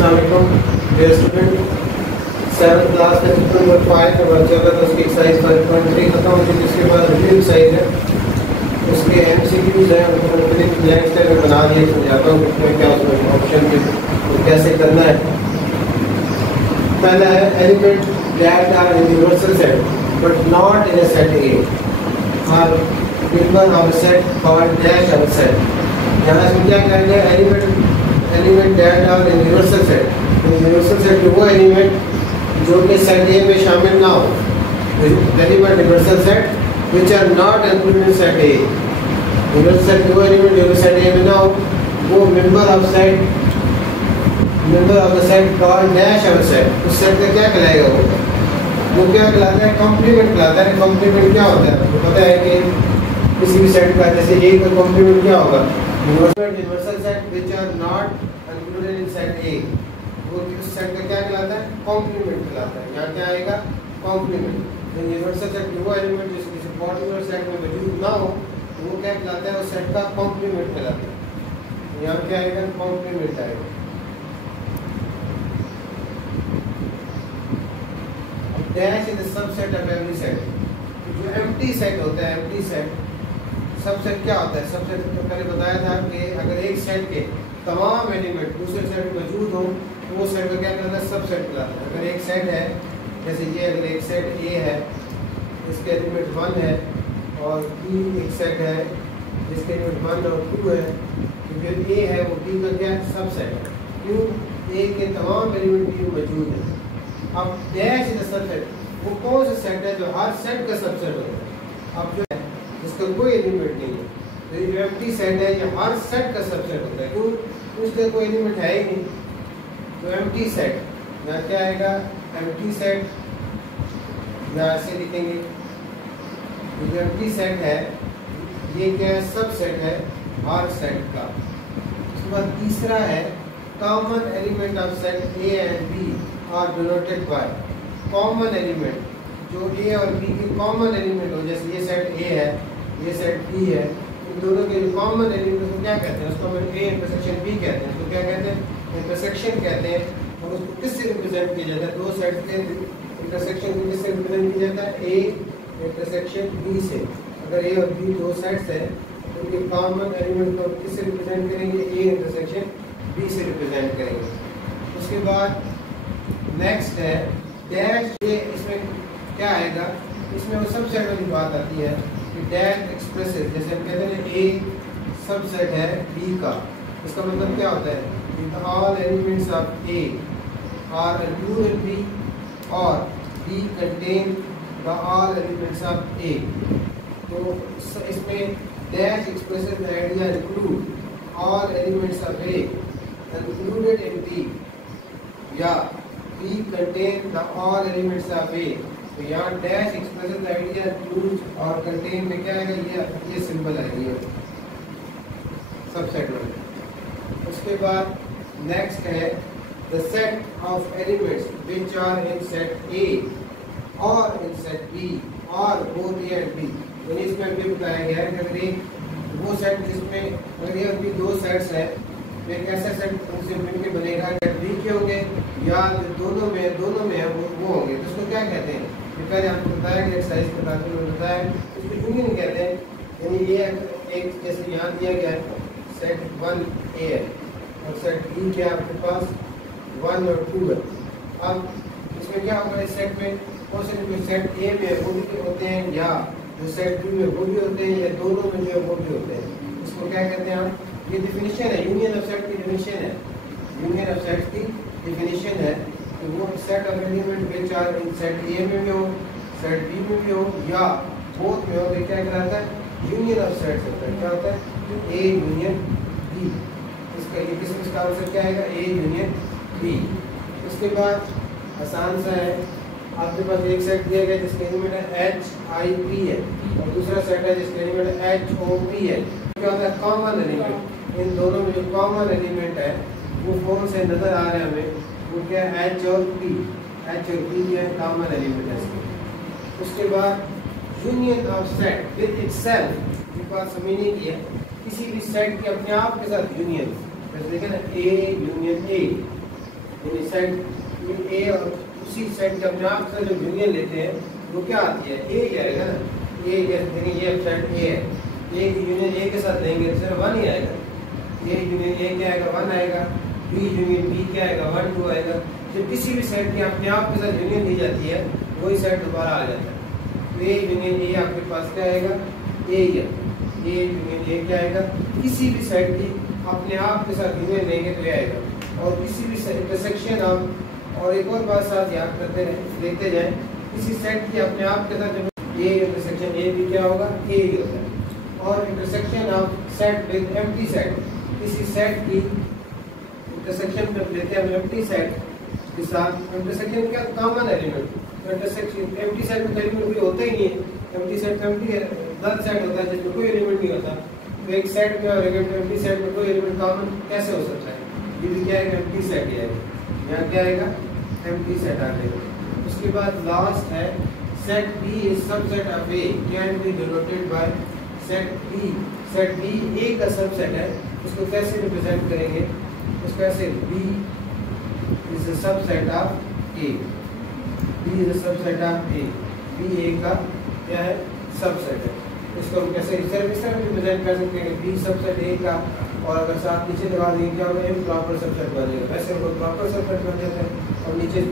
Dear student, 7th class का chapter number 5 का work चल रहा था। उसकी एक्सरसाइज 5.3 खत्म हो चुकी। इसके बाद रिव्यू एक्सरसाइज है, उसके एमसीक्यूज हैं, उनको ब्लैंक स्लेट में बना दिए। समझाता हूँ कितने क्या उसमें ऑप्शन के तो कैसे करना है। पहला है element that are in universal set but not in a set A और member of a set called dash of a set। यहाँ इसमें क्या करेंगे, element that are in universal set. Universal set वो एलिमेंट जो कि सेट ए में शामिल ना हो। Element universal set which are not included in set A। Universal set वो एलिमेंट जो सेट ए में ना हो, वो member of the set called dash of a set। उस सेट का क्या कहलाएगा? वो क्या कहलाता है? कॉम्प्लीमेंट कहलाता है। कॉम्प्लीमेंट क्या होता है? तो पता है कि किसी भी सेट का जैसे ए का कॉम्प्लीमेंट क्या होगा? Universal set which are not included in set A। वो उस सेट का क्या कहलाता है? कॉम्प्लीमेंट कहलाता है। यहाँ क्या आएगा? कॉम्प्लीमेंट। यूनिवर्सल सेट वो एलिमेंट जो किसी पर्टिकुलर सेट में मौजूद ना हो, वो क्या कहलाता है? उस सेट का कॉम्प्लीमेंट कहलाता है। यहाँ क्या आएगा? कॉम्प्लीमेंट आएगा। Dash is the subset of every set. जो एम्प्टी सेट होता है, एम्प्टी सेट सबसेट क्या होता है? सबसेट तो पहले बताया था कि अगर एक सेट के तमाम एलिमेंट दूसरे सेट में मौजूद हो तो वो सेट को क्या कहलाता है? सबसेट कहलाता है। अगर एक सेट है, जैसे ये अगर एक सेट ए है, इसके एलिमेंट 1 है, और बी एक सेट है जिसके एलिमेंट 1 और 2 है, तो जो ए है वो बी का क्या सबसेट है। क्यों? ए के तमाम एलिमेंट बी में मौजूद है। अब डैश इज अ सबसेट, वो कौन सा सेट है जो हर सेट का सबसेट होता है? अब जो है जिसका कोई एलिमेंट नहीं है, तो ये एम्प्टी सेट है, ये हर सेट का सबसेट होता है। क्यों? उसका कोई एलिमेंट है ही नहीं। तो एम्प्टी सेट यहाँ क्या आएगा? एम्प्टी सेट यहाँ से लिखेंगे। जो एम्प्टी सेट है ये क्या है? सबसेट है हर सेट का। उसके बाद तीसरा है common element of set A and B are denoted by. Common element जो ए और बी के कॉमन एलिमेंट हो, जैसे ये सेट ए है, ये सेट बी है, इन दोनों के कॉमन एलिमेंट को क्या कहते हैं? उसको हम ए इंटरसेक्शन बी कहते हैं। तो क्या कहते हैं? इंटरसेक्शन कहते हैं। और उसको किससे रिप्रेजेंट किया जाता है? दो सेट के इंटरसेक्शन को किससे रिप्रेजेंट किया जाता है? ए इंटरसेक्शन बी से। अगर ए और बी दो सेट्स हैं तो उनके कॉमन एलिमेंट को किससे रिप्रेजेंट करेंगे? ए इंटरसेक्शन बी से रिप्रेजेंट करेंगे। उसके बाद नेक्स्ट है डैश। ये इसमें क्या आएगा? इसमें वो सबसेट वाली बात आती है कि डैश एक्सप्रेसेस, जैसे हम कहते हैं ए सबसेट है बी का, इसका मतलब क्या होता है? All elements of A are included B और B contain the all elements of A. तो इसमें dash expresses the idea include all elements of A included in B या B contain the all elements of A। तो यहाँ dash express the idea include और contain में क्या आएगा? ये सिंबल आएगी सबसेट में। उसके बाद नेक्स्ट है the set of elements which are in set A और इन सेट B और बोथ A एंड B। यानी इसमें भी बताया गया है कि अगर एक वो सेट जिसमें अगर ये भी दो सेट्स हैं, एक ऐसा सेट उनसे मिलकर बनेगा बी के होंगे या दोनों में है वो होंगे। तो उसको क्या कहते हैं? पहले आपको बताया कि एक्सरसाइज के बाद में बताया इसको यूनियन कहते हैं। यानी ये एक जैसे यहाँ दिया गया है सेट 1 ए है और सेट बी के आपके पास 1 और 2 है। अब इसमें क्या होगा? इस सेट में कौन से जो सेट ए में वो भी होते हैं या जो सेट बी में वो भी होते हैं या दोनों में जो है वो भी होते हैं। इसको क्या कहते हैं आप? ये डिफिनीशन है, यूनियन ऑफ सेट की डिफिनीशन है। यूनियन ऑफ सेट की डिफिनीशन है कि वो set of element which are in set A में भी हो, सेट बी में भी हो या बोथ में हो, तो क्या कहलाता है? यूनियन ऑफ सेट्स होता है। क्या होता है? A union B. इसका ये किसका आंसर क्या आएगा? A union B. उसके बाद आसान सा है, आपके पास एक सेट दिया गया जिसके एलिमेंट है एच आई पी है और दूसरा सेट है जिसके एलिमेंट एच ओ पी है। क्या होता है? Common element. इन दोनों में जो कॉमन एलिमेंट है वो कौन से नजर आ रहे हैं हमें? वो क्या है? एच और पी। एच और पी क्या है? कॉमन एलिमेंट है इसमें। उसके बाद union of set with itself, ये बात समझने की है। किसी भी सेट के अपने आप के साथ यूनियन, जैसे देखें ना A union A, set A और उसी सेट के अपने आप से जो यूनियन लेते हैं वो क्या आती है, ए ही आएगा ना। ए देखिए ये सेट ए है, ए की यूनियन ए के साथ लेंगे तो सिर्फ 1 ही आएगा। ए यूनियन ए क्या आएगा, 1 आएगा। बी यूनियन बी क्या आएगा, 1 2 आएगा। जब किसी भी सेट की अपने आप के साथ यूनियन ली जाती है वही सेट दोबारा आ जाता है। तो ए यूनियन ए आपके पास क्या आएगा, ए ही है। ए यूनियन ए क्या आएगा, किसी भी सेट की अपने आप के साथ यूनियन लेंगे तो ये आएगा। और किसी भी इंटरसेक्शन आप, और एक और बात साथ याद करते रहे लेते जाएं, किसी सेट की अपने आप के साथ जब ए इंटरसेक्शन ए भी क्या होगा, ए ही होता है। और intersection of set with empty set, किसी सेट की इंटरसेक्शन जब लेते हैं एम्प्टी सेट के साथ, इंटरसेक्शन क्या common element, intersection empty set में एलिमेंट कोई होता ही नहीं है, एम्प्टी सेट एम्प्टी है, नल सेट होता है जिसमें कोई एलिमेंट नहीं होता। तो एक सेट में और एक एम्प्टी सेट में कोई एलिमेंट कॉमन कैसे हो सकता है, ये भी क्या है, एम्प्टी सेट ही आएगा। यहाँ क्या आएगा, एम्प्टी सेट आ जाएगा। उसके बाद लास्ट है set B is subset of A can be denoted by set B. Set B A का सबसेट है, उसको कैसे रिप्रेजेंट करेंगे, उसको ऐसे B is a subset of A, B is a subset of A, B A का क्या है, सबसेट है। इसको हम कैसे इस तरह रिप्रेजेंट कर सकते हैं, बी सबसेट ए का, और अगर साथ नीचे लगा देंगे क्या होगा, इम्प्रॉपर सबसेट बन जाएगा। वैसे वो प्रॉपर सबसेट बन जाता है और नीचे